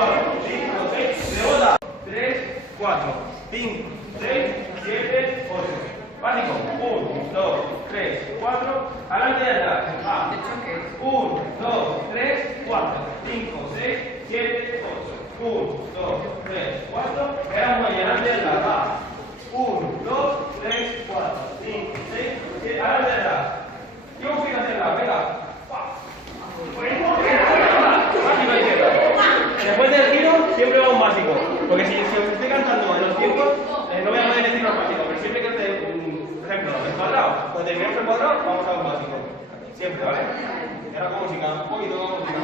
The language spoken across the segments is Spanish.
4, 5, 6, rebota. 3, 4, 5, 6, 7, 8. Básico. 1, 2, 3, 4. Adelante y atrás. Va. 1, 2, 3, 4, 5, 6, 7, 8. 1, 2, 3, 4. Quedamos ahí. Adelante y atrás. Va. 1, 2, 3, 4, 5, 6, 7. Adelante y atrás. Y un giro hacia atrás. Venga. Básico izquierdo. Después del giro siempre va un básico. Porque si os estoy cantando en los tiempos, no voy a poder decir los básicos, pero siempre que esté, por ejemplo, el cuadrado, cuando terminemos el cuadrado, vamos a un básico. Siempre, ¿vale? Y ahora con música, un poquito con música.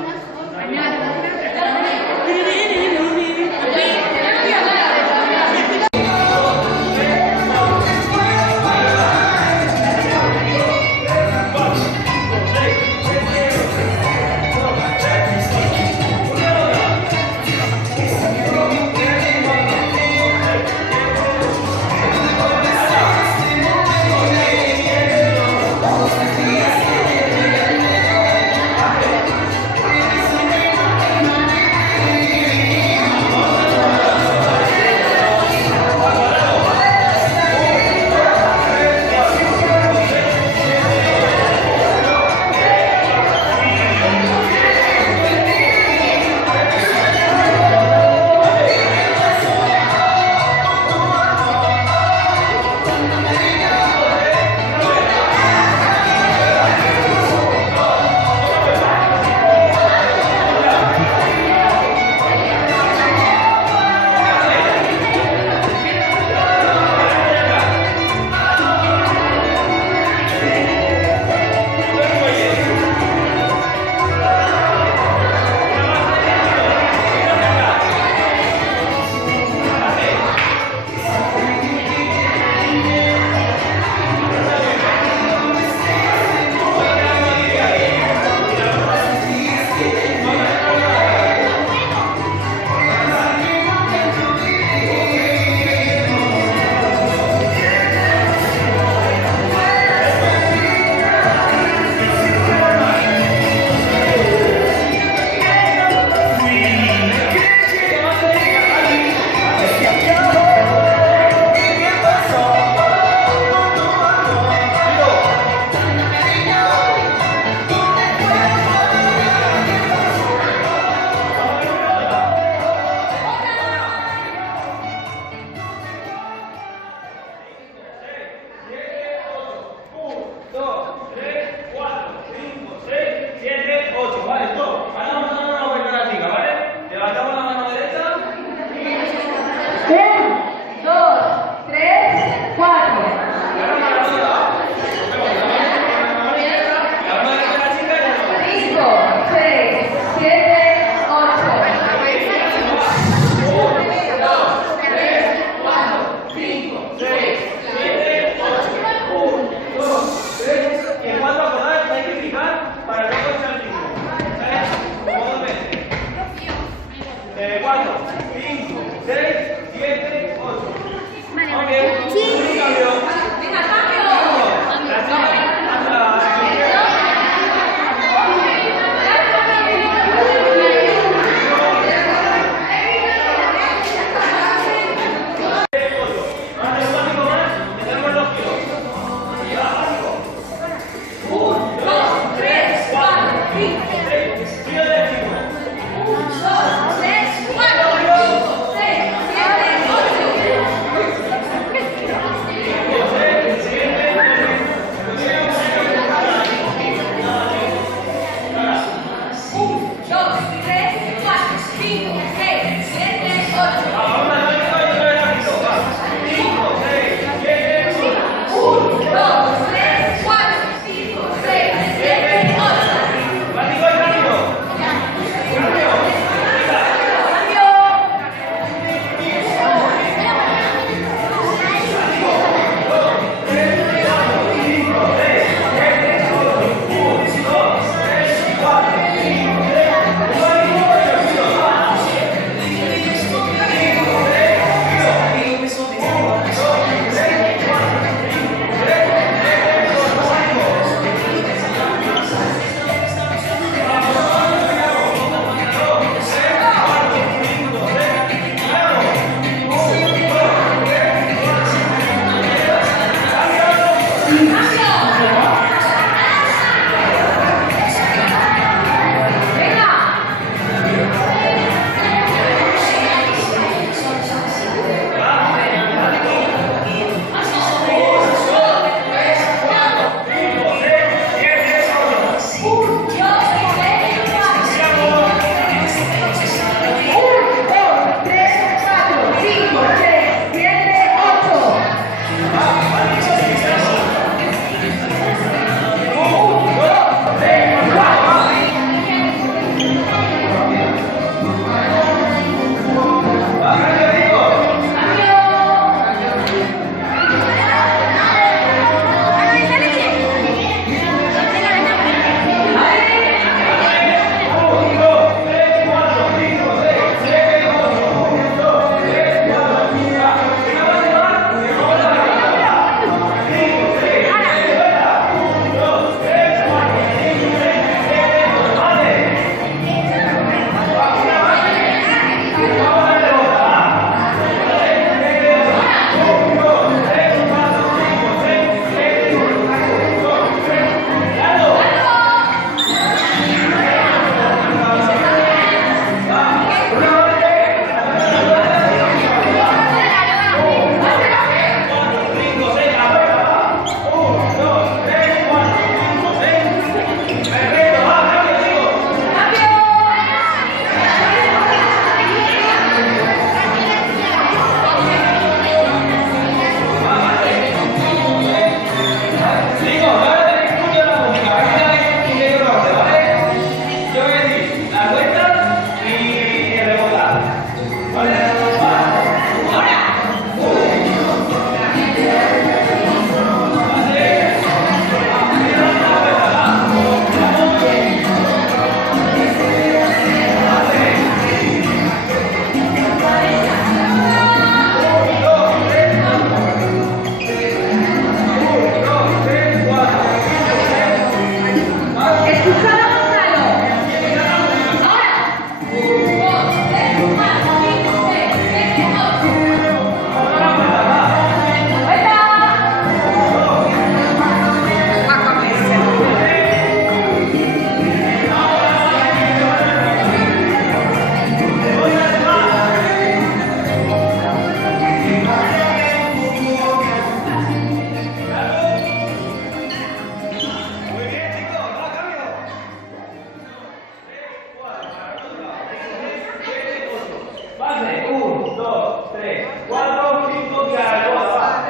Base, 1, 2, 3, 4, 5, y a la va.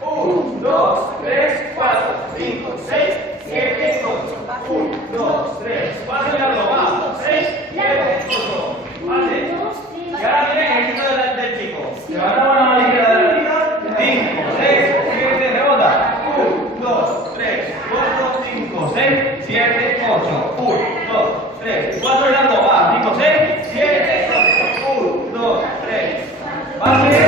1, 2, 3, 4, 5, 6, 7, 8. 1, 2, 3, 4, y a la va. 6, 7, 8. Base. Y ahora viene el ejercicio del chico. Levantamos la mano izquierda de la liga. 5, 6, 7, rebota. 1, 2, 3, 4, 5, 6, 7, 8. 1, 2, 3, 4 y largo. Va. 5, 6, 7, 8. 1, 2, 3. Base.